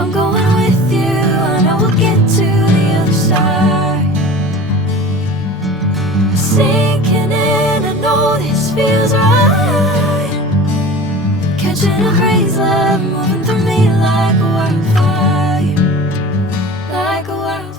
I'm going with you, I know we'll get to the other side. Sinking in, I know this feels right. Catching a breeze, love moving through me like a wildfire, like a wildfire.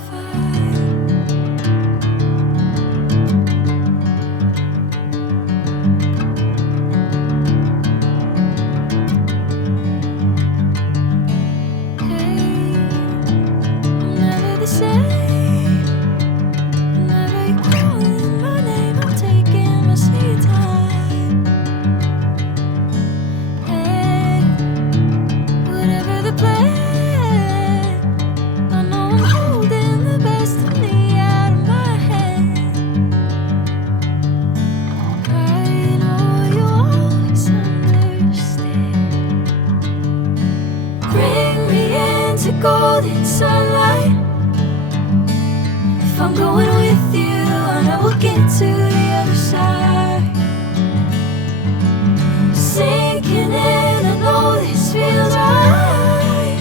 Golden sunlight. If I'm going with you, I know we'll get to the other side. Sinking in, I know this feels right.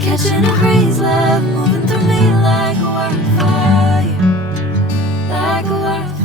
Catching a breeze, love moving through me like a wildfire, like a wildfire.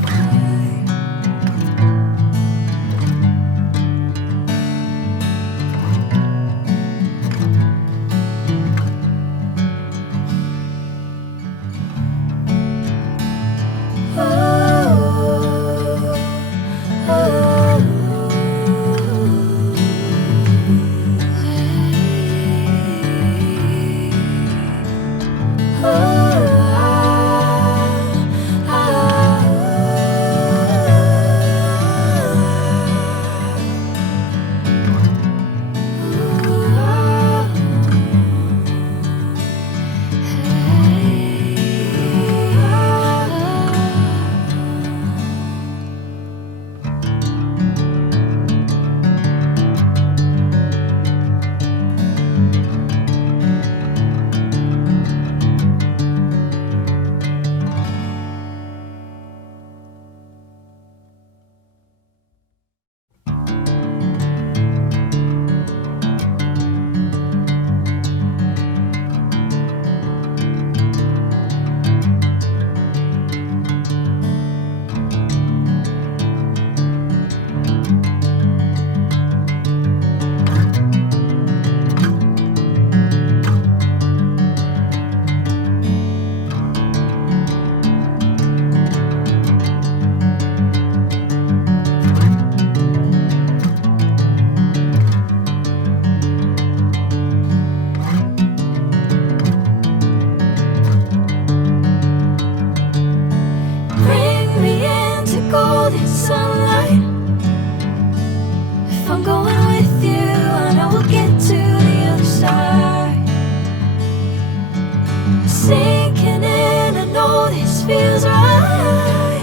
Sinking in, I know this feels right.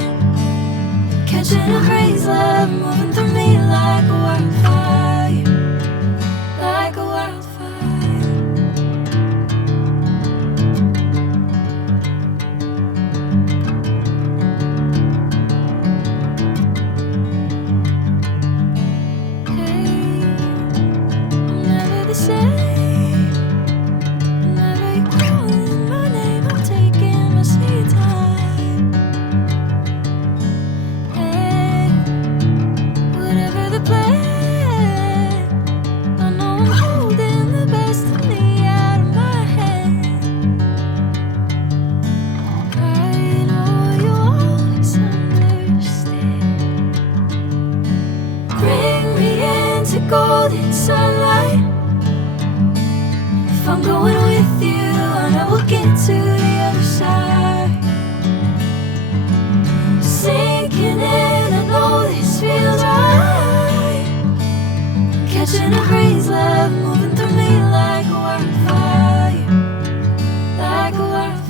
Catching a breeze, love moving through me like a wildfire, like a wildfire. Hey, I'm never the same. Golden sunlight. If I'm going with you, I know we'll get to the other side. Sinking in, I know this feels right. Catching a breeze, love moving through me like a wildfire, like a wildfire.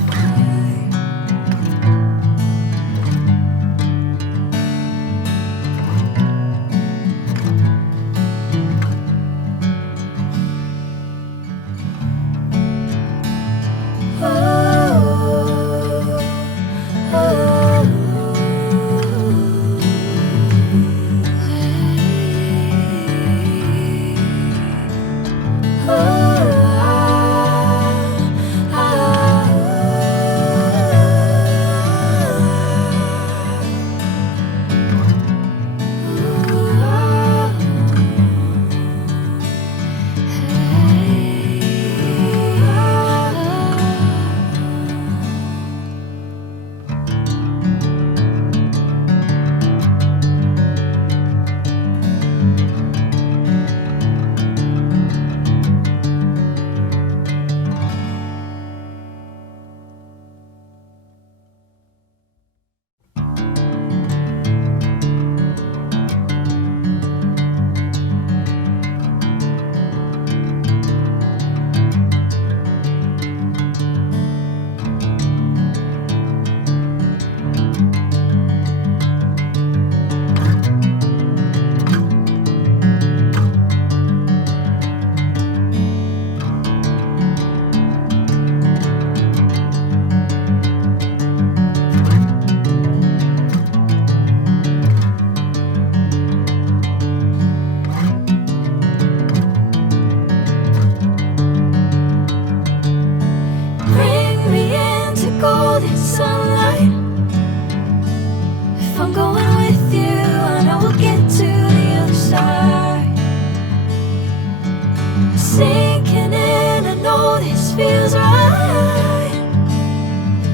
Sinking in, I know this feels right.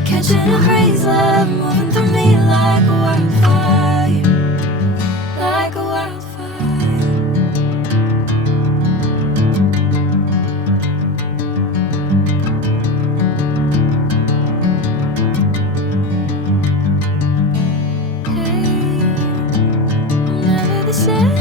Catching a breeze, love moving through me like a wildfire, like a wildfire. Hey, I'm never the same.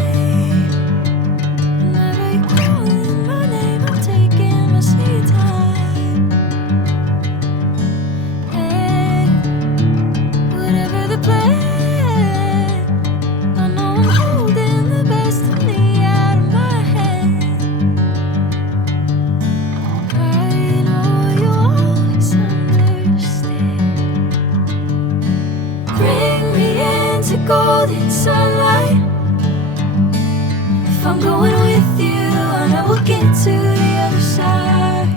Golden sunlight. If I'm going with you, I know we'll get to the other side.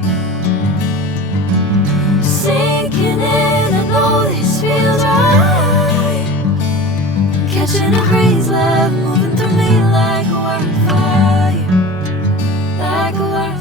Sinking in, I know this feels right. Catching a breeze, love moving through me like a wildfire, like a wildfire.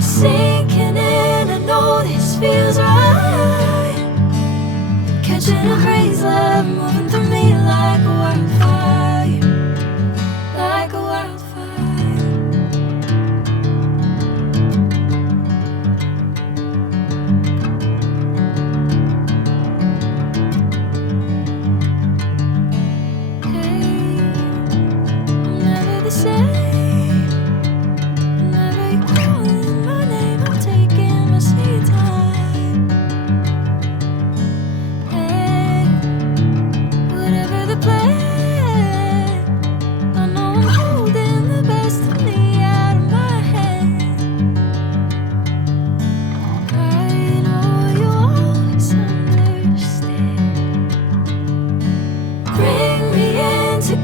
Sinking in, I know this feels right. Catching a breeze, love moving through me like a wildfire, like a wildfire. Hey, I'm never the same.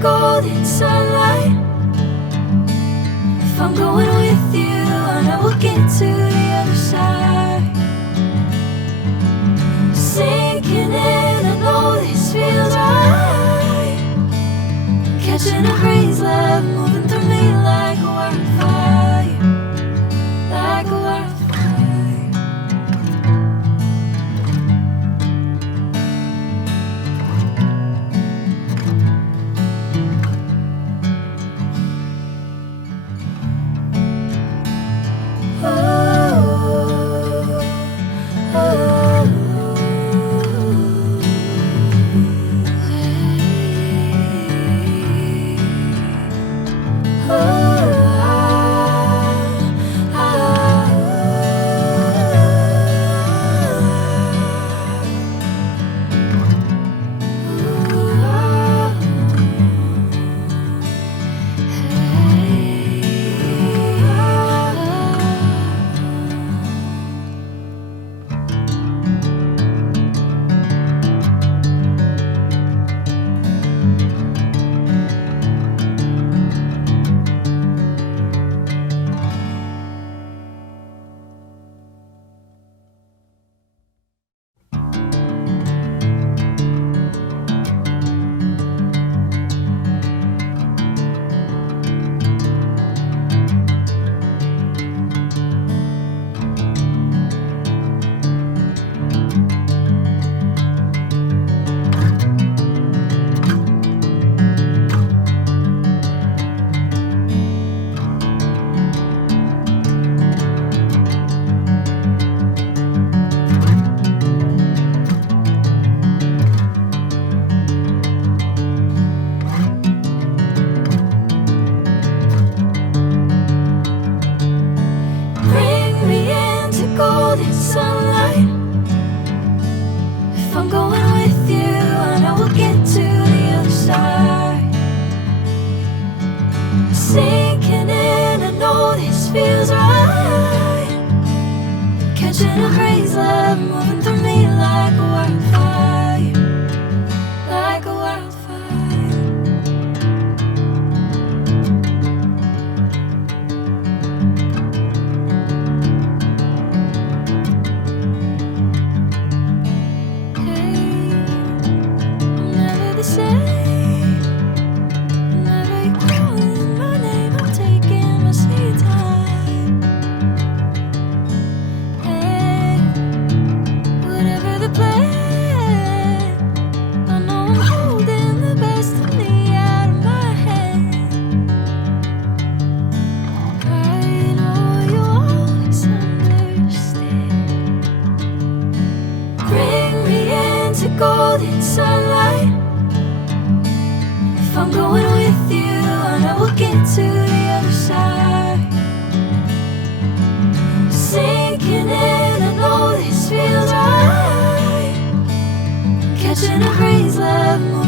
Golden sunlight. If I'm going with you, I know we'll get to the other side. Sinking in, I know this feels right. Catching a breeze, love moving through me like a wildfire, like a wildfire. I'm going with you, I know we'll get to the other side. Sinking in, I know this feels right. Catching a crazy love moving through me like a wildfire, like a wildfire. Hey, I'm never the same. Whenever you're calling my name, I'm taking my sweet time. Hey, whatever the plan, I know I'm holding the best of me out of my hand. I know you always understand. Bring me into golden sunlight. If I'm going with you, I know we'll get to the other side. Sinking in, I know this feels right. Catching a crazy love.